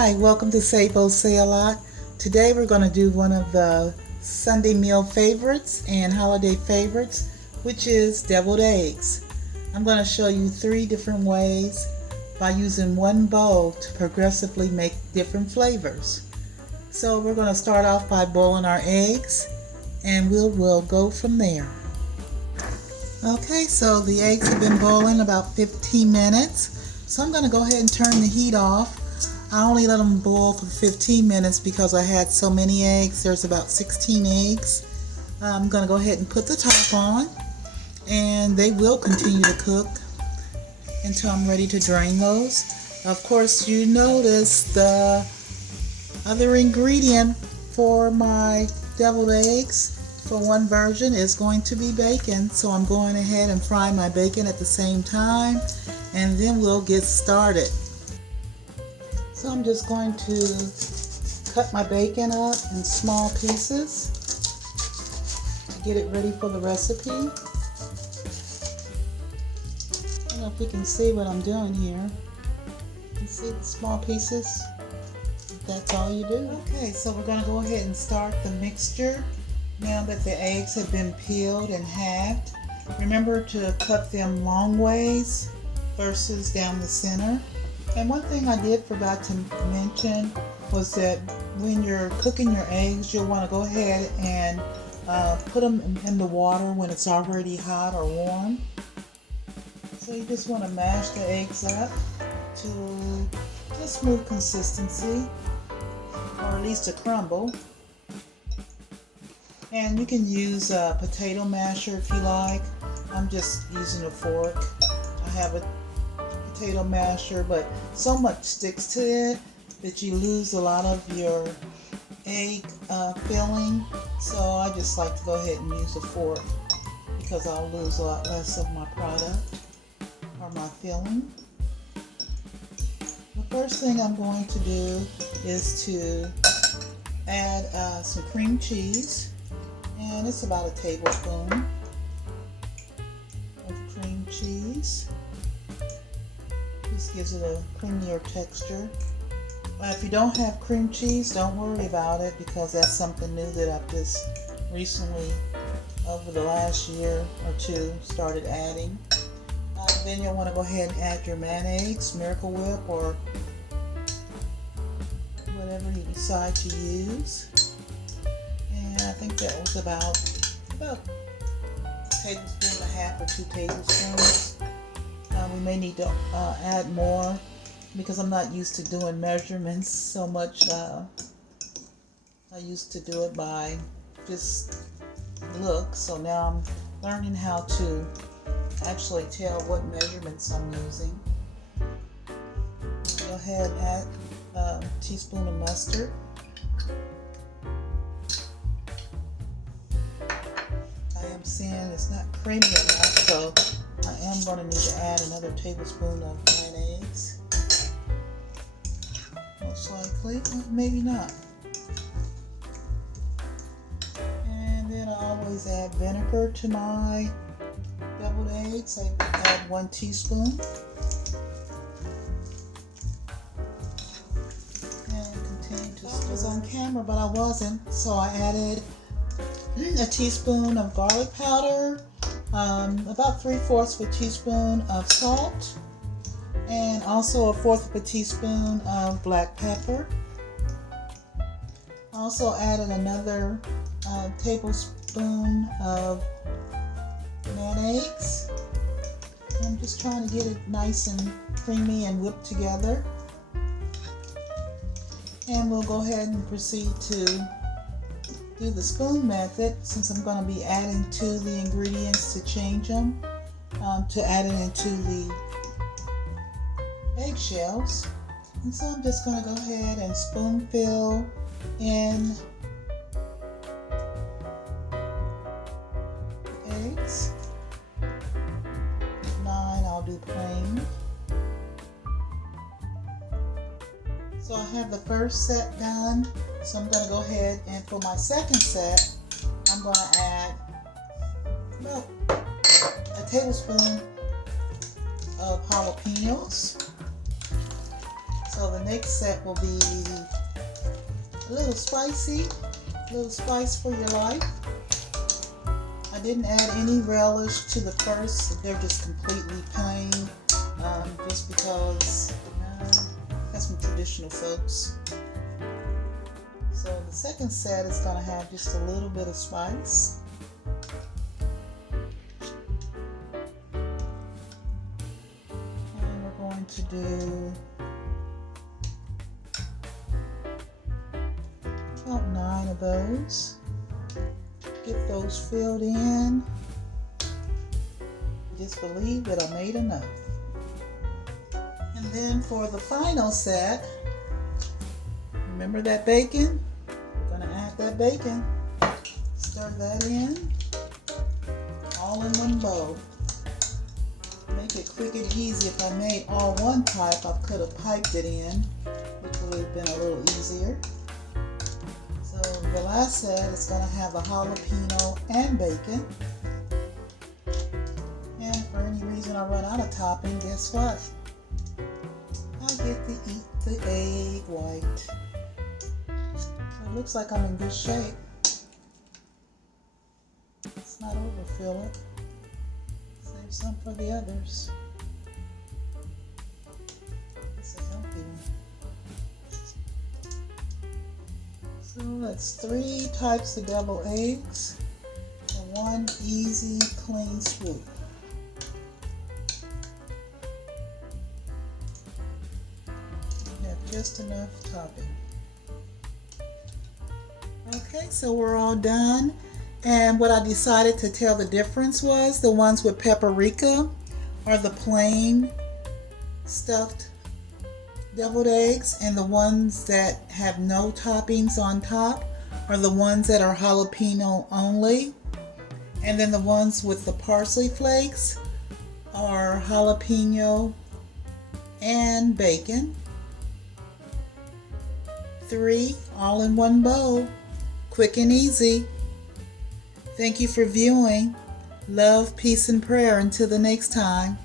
Hi, welcome to Save Both Say a Lot. Today we're going to do one of the Sunday meal favorites and holiday favorites, which is deviled eggs. I'm going to show you 3 different ways by using one bowl to progressively make different flavors. So we're going to start off by boiling our eggs and we'll go from there. Okay, so the eggs have been boiling about 15 minutes. So I'm going to go ahead and turn the heat off. I only let them boil for 15 minutes because I had so many eggs. There's about 16 eggs. I'm going to go ahead and put the top on, and they will continue to cook until I'm ready to drain those. Of course, you notice the other ingredient for my deviled eggs for one version is going to be bacon. So I'm going ahead and frying my bacon at the same time, and then we'll get started. So I'm just going to cut my bacon up in small pieces to get it ready for the recipe. I don't know if you can see what I'm doing here. You see the small pieces? That's all you do. Okay, so we're going to go ahead and start the mixture now that the eggs have been peeled and halved. Remember to cut them long ways versus down the center. And one thing I did forgot to mention was that when you're cooking your eggs, you'll want to go ahead and put them in the water when it's already hot or warm. So you just want to mash the eggs up to a smooth consistency, or at least a crumble. And you can use a potato masher if you like. I'm just using a fork. I have a potato masher, but so much sticks to it that you lose a lot of your egg filling. So I just like to go ahead and use a fork because I'll lose a lot less of my product or my filling. The first thing I'm going to do is to add some cream cheese, and it's about a tablespoon of cream cheese. This gives it a creamier texture. If you don't have cream cheese, don't worry about it because that's something new that I've just recently, over the last year or two, started adding. Then you'll want to go ahead and add your mayonnaise, Miracle Whip, or whatever you decide to use. And I think that was about a tablespoon and a half or 2 tablespoons. We may need to add more because I'm not used to doing measurements so much. I used to do it by just look, so now I'm learning how to actually tell what measurements I'm using. Go ahead and add a teaspoon of mustard. I am seeing it's not creamy enough, so I am going to need to add another tablespoon of mayonnaise. Most likely, maybe not. And then I always add vinegar to my deviled eggs. I add 1 teaspoon. And continue to stir. I was on camera, but I wasn't, so I added a teaspoon of garlic powder, about 3/4 of a teaspoon of salt, and also 1/4 of a teaspoon of black pepper. Also added another tablespoon of mayonnaise. I'm just trying to get it nice and creamy and whipped together. And we'll go ahead and proceed to do the spoon method, since I'm going to be adding to the ingredients to change them, to add it into the eggshells. And so I'm just going to go ahead and spoon fill in eggs. 9 I'll do plain. So I have the first set done, so I'm going to go ahead and for my second set, I'm going to add about a tablespoon of jalapenos. So the next set will be a little spicy, a little spice for your life. I didn't add any relish to the first, they're just completely plain, just because that's some traditional folks. So the second set is going to have just a little bit of spice. And we're going to do about 9 of those. Get those filled in. Just believe that I made enough. And then for the final set, remember that bacon? I'm gonna add that bacon. Stir that in, all in one bowl. Make it quick and easy. If I made all one pipe, I could have piped it in, which would have been a little easier. So the last set is going to have a jalapeno and bacon. And if for any reason I run out of topping, guess what? I get to eat the egg white. So it looks like I'm in good shape. Let's not overfill it. Save some for the others. It's a healthy one. So that's 3 types of deviled eggs and 1 easy clean swoop. We have just enough topping. Okay, so we're all done. And what I decided to tell the difference was the ones with paprika are the plain stuffed deviled eggs, and the ones that have no toppings on top are the ones that are jalapeno only. And then the ones with the parsley flakes are jalapeno and bacon. 3 all in one bowl. Quick and easy. Thank you for viewing. Love, peace, and prayer. Until the next time.